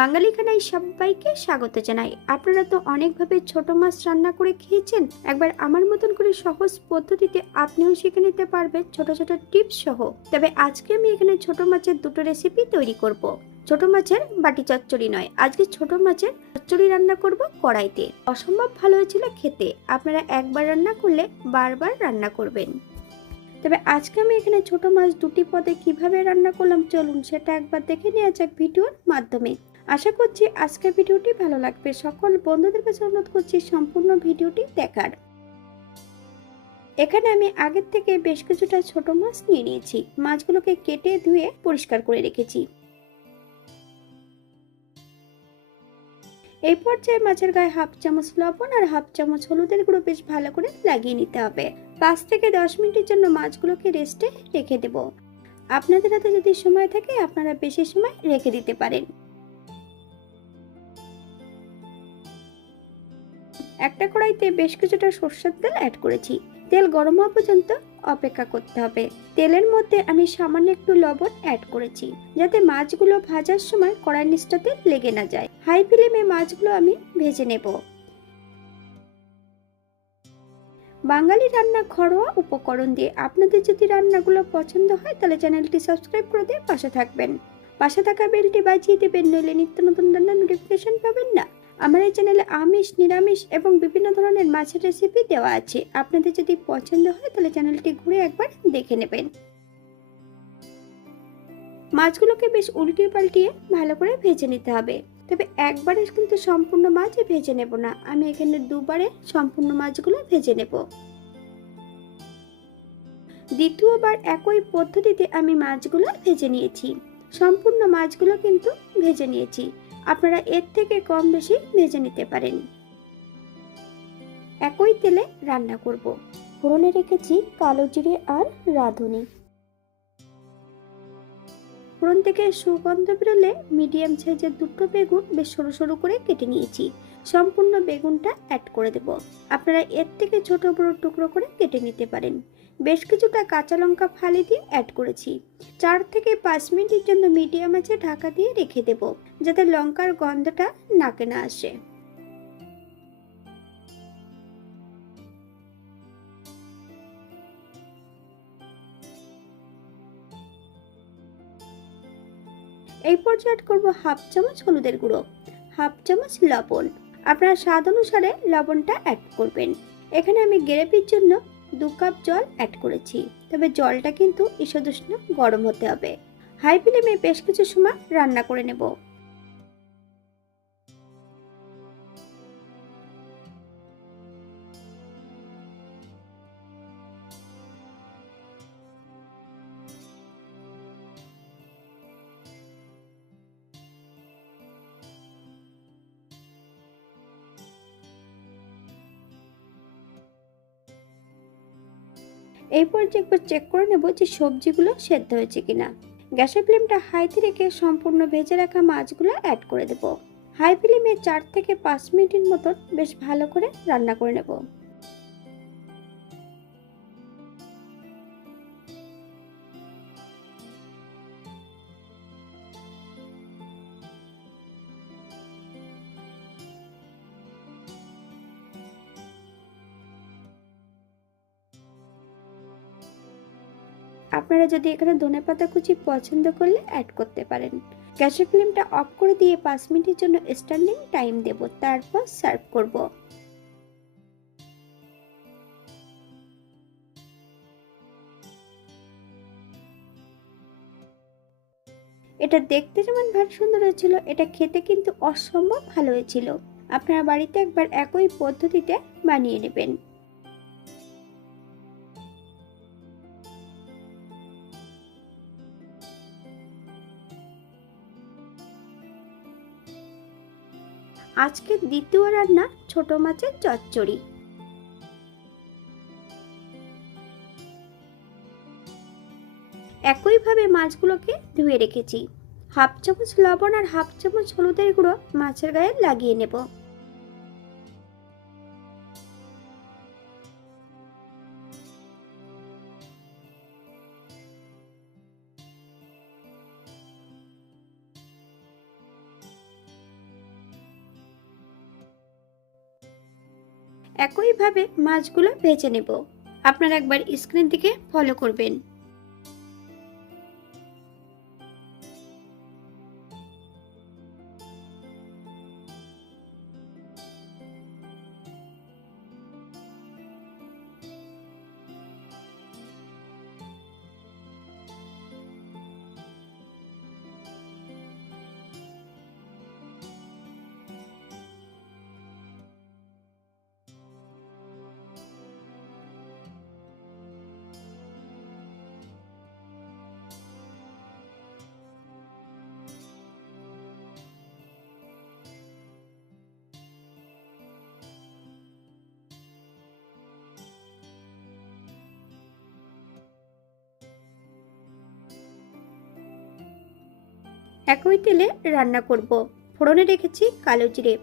বাঙালি খানায় সবাইকে স্বাগত জানাই। আপনারা তো অনেকভাবে ছোট মাছ রান্না করে খেয়েছেন। একবার আমার মতন করে সহজ পদ্ধতিতে আপনিও শিখে নিতে পারবেন ছোট ছোট টিপস সহ। তবে আজকে আমি এখানে ছোট মাছের দুটো রেসিপি তৈরি করব। ছোট মাছের বাটি চচ্চড়ি নয়, আজকে ছোট মাছের চচ্চড়ি রান্না করব কড়াইতে। অসম্ভব ভালো হয়েছিল খেতে। আপনারা একবার রান্না করলে বারবার রান্না করবেন। তবে আজকে আমি এখানে ছোট মাছ দুটি পদে কিভাবে রান্না করলাম, চলুন সেটা একবার দেখে নেওয়া যাক ভিডিওর মাধ্যমে। আশা করছি আজকের ভিডিওটি ভালো লাগবে। সকল বন্ধুদের কাছে অনুরোধ করছি সম্পূর্ণ ভিডিওটি দেখার। এখানে আমি আগের থেকে বেশ কিছুটা ছোট মাছ নিয়ে নিয়েছি। মাছগুলোকে কেটে ধুয়ে পরিষ্কার করে রেখেছি। এই পর্যায়ে মাছের গায়ে হাফ চামচ লবণ আর হাফ চামচ হলুদের গুঁড়ো বেশ ভালো করে লাগিয়ে নিতে হবে। 5 থেকে 10 মিনিটের জন্য মাছগুলোকে রেস্টে রেখে দেব। আপনাদের হাতে যদি সময় থাকে আপনারা বেশি সময় রেখে দিতে পারেন। একটা কড়াইতে বেশ কিছুটা সরষের তেল অ্যাড করেছি। তেল গরম হওয়া পর্যন্ত অপেক্ষা করতে হবে। তেলের মধ্যে আমি সামান্য একটু লবণ অ্যাড করেছি, যাতে মাছগুলো ভাজার সময় কড়াইয়ের নিচটাতে লেগে না যায়। হাই ফ্লেমে মাছগুলো আমি ভেজে নেব। বাঙালি রান্না ঘরোয়া উপকরণ দিয়ে। আপনাদের যদি রান্নাগুলো পছন্দ হয় তাহলে চ্যানেলটি সাবস্ক্রাইব করে দিয়ে পাশে থাকবেন। পাশে থাকা বেলটি বাজিয়ে দেবেন, নইলে নিত্য নতুন রান্নার নোটিফিকেশন পাবেন না। আমার এই চ্যানেলে আমিষ, নিরামিষ এবং বিভিন্ন ধরনের মাছের রেসিপি দেওয়া আছে। আপনাদের যদি পছন্দ হয় তাহলে চ্যানেলটি ঘুরে একবার দেখে নেবেন। মাছগুলোকে বেশ উল্টিয়ে পাল্টিয়ে ভালো করে ভেজে নিতে হবে। তবে একবারে কিন্তু সম্পূর্ণ মাছ ভেজে নেব না, আমি এখানে দুবারে সম্পূর্ণ মাছগুলো ভেজে নেব। দ্বিতীয়বার একই পদ্ধতিতে আমি মাছগুলো ভেজে নিয়েছি। সম্পূর্ণ মাছগুলো কিন্তু ভেজে নিয়েছি। আপনারা এর থেকে কম বেশি ভেজে নিতে পারেন। একই তেলে রান্না করব। ফোড়নে রেখেছি কালো জিরে আর রাঁধুনি। ফোড়ন থেকে সুগন্ধ বেরোলে মিডিয়াম সাইজের দুটো বেগুন বেশ সরু সরু করে কেটে নিয়েছি। সম্পূর্ণ বেগুনটা অ্যাড করে দেব। আপনারা এর থেকে ছোট বড় টুকরো করে কেটে নিতে পারেন। বেশ কিছুটা কাঁচা লঙ্কা ফালি দিয়ে অ্যাড করেছি। 4 থেকে 5 মিনিটের জন্য মিডিয়াম আঁচে ঢাকা দিয়ে রেখে দেব, যাতে লঙ্কার গন্ধটা নাকে না আসে। এই পর্যায়ে অ্যাড করব হাফ চামচ হলুদের গুঁড়ো, হাফ চামচ লবণ। আপনারা স্বাদ অনুসারে লবণটা অ্যাড করবেন। এখানে আমি গ্রেভির জন্য 2 কাপ জল অ্যাড করেছি। তবে জলটা কিন্তু ঈষৎ উষ্ণ গরম হতে হবে। হাই ফ্লেমে বেশ কিছু সময় রান্না করে নেব। এই পর্যায়ে একবার চেক করে নেব যে সবজিগুলো সেদ্ধ হয়েছে কিনা। গ্যাসের ফ্লেমটা হাইতে রেখে সম্পূর্ণ ভেজে রাখা মাছগুলো অ্যাড করে দেব। হাই ফ্লেমে 4 থেকে 5 মিনিটের মতন বেশ ভালো করে রান্না করে নেব। আপনারা যদি এখানে ধনেপাতা কুচি পছন্দ করলে অ্যাড করতে পারেন। গ্যাসের ফ্লেমটা অফ করে দিয়ে 5 মিনিটের জন্য স্ট্যান্ডিং টাইম দেব, তারপর সার্ভ করব। এটা দেখতে যেমন ভার সুন্দর হয়েছিল, এটা খেতে কিন্তু অসম্ভব ভালো হয়েছিল। আপনারা বাড়িতে একবার একই পদ্ধতিতে বানিয়ে নেবেন। আজকের দ্বিতীয় রান্না ছোট মাছের চচ্চড়ি। একইভাবে মাছগুলোকে ধুয়ে রেখেছি। হাফ চামচ লবণ আর হাফ চামচ হলুদের গুঁড়ো মাছের গায়ে লাগিয়ে নেব। একইভাবে মাছগুলো ভেজে নেব। আপনারা একবার স্ক্রিন থেকে ফলো করবেন। একই তেলে রান্না করব। ফোড়নে রেখেছি কালো জিরে,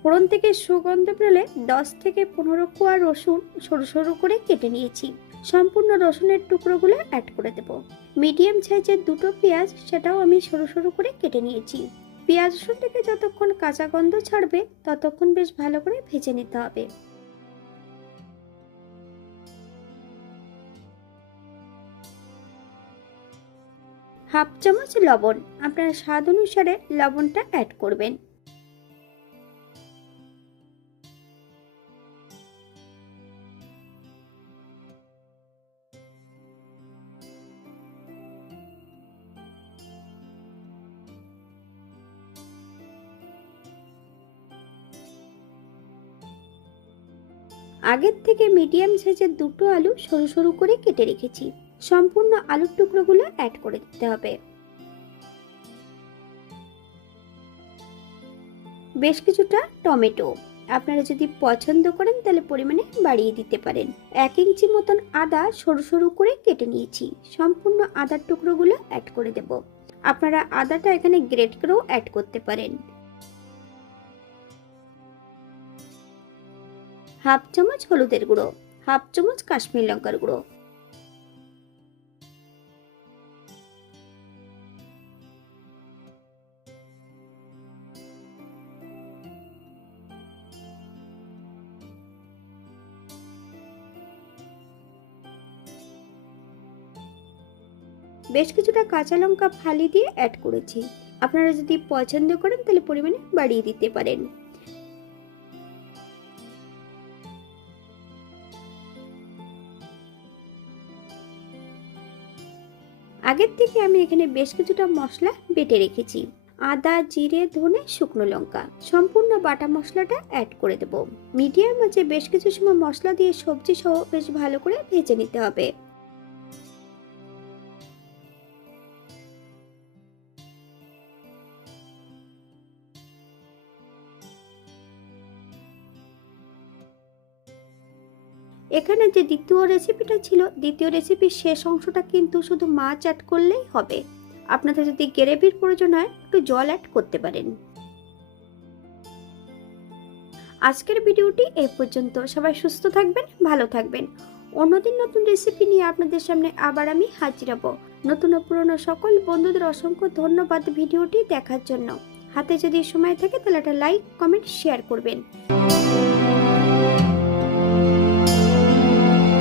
ফোড়ন থেকে সুগন্ধ বেরোলে 10 থেকে 15 কোয়া রসুন সরু সরু করে কেটে নিয়েছি। সম্পূর্ণ রসুনের টুকরোগুলো অ্যাড করে দেব। মিডিয়াম সাইজের 2টো পেঁয়াজ, সেটাও আমি সরু সরু করে কেটে নিয়েছি। পেঁয়াজ রসুন থেকে যতক্ষণ কাঁচা গন্ধ ছাড়বে ততক্ষণ বেশ ভালো করে ভেজে নিতে হবে। হাফ চামচ লবণ, আপনার স্বাদ অনুসারে লবণটা অ্যাড করবেন। আগের থেকে মিডিয়াম সাইজের 2টো আলু সরু সরু করে কেটে রেখেছি। সম্পূর্ণ আলুর টুকরোগুলো অ্যাড করে দিতে হবে। বেশ কিছুটা টমেটো, আপনারা যদি পছন্দ করেন তাহলে পরিমাণে বাড়িয়ে দিতে পারেন। 1 ইঞ্চি মতন আদা সরু সরু করে কেটে নিয়েছি। সম্পূর্ণ আদার টুকরোগুলো অ্যাড করে দেব। আপনারা আদাটা এখানে গ্রেট করেও অ্যাড করতে পারেন। হাফ চামচ হলুদের গুঁড়ো, হাফ চামচ কাশ্মীর লঙ্কার গুঁড়ো, বেশ কিছুটা কাঁচা লঙ্কা ফালি দিয়ে অ্যাড করেছি। আপনারা যদি পছন্দ করেন তাহলে পরিমাণে বাড়িয়ে দিতে পারেন। আগের থেকে আমি এখানে বেশ কিছুটা মশলা বেটে রেখেছি। আদা, জিরে, ধনে, শুকনো লঙ্কা, সম্পূর্ণ বাটা মশলাটা অ্যাড করে দেব। মিডিয়াম আঁচে বেশ কিছু সময় মশলা দিয়ে সবজি সহ বেশ ভালো করে ভেজে নিতে হবে। এখানে যে দ্বিতীয় রেসিপিটা ছিল, দ্বিতীয় রেসিপির শেষ অংশটা কিন্তু শুধু মাছ অ্যাড করলেই হবে। আপনাদের যদি গ্রেভির প্রয়োজন হয় একটু জল অ্যাড করতে পারেন। আজকের ভিডিওটি এই পর্যন্ত। সবাই সুস্থ থাকবেন, ভালো থাকবেন। অন্যদিন নতুন রেসিপি নিয়ে আপনাদের সামনে আবার আমি হাজির হব। নতুন ও পুরনো সকল বন্ধুদের অসংখ্য ধন্যবাদ ভিডিওটি দেখার জন্য। হাতে যদি সময় থাকে তাহলে একটা লাইক, কমেন্ট, শেয়ার করবেন।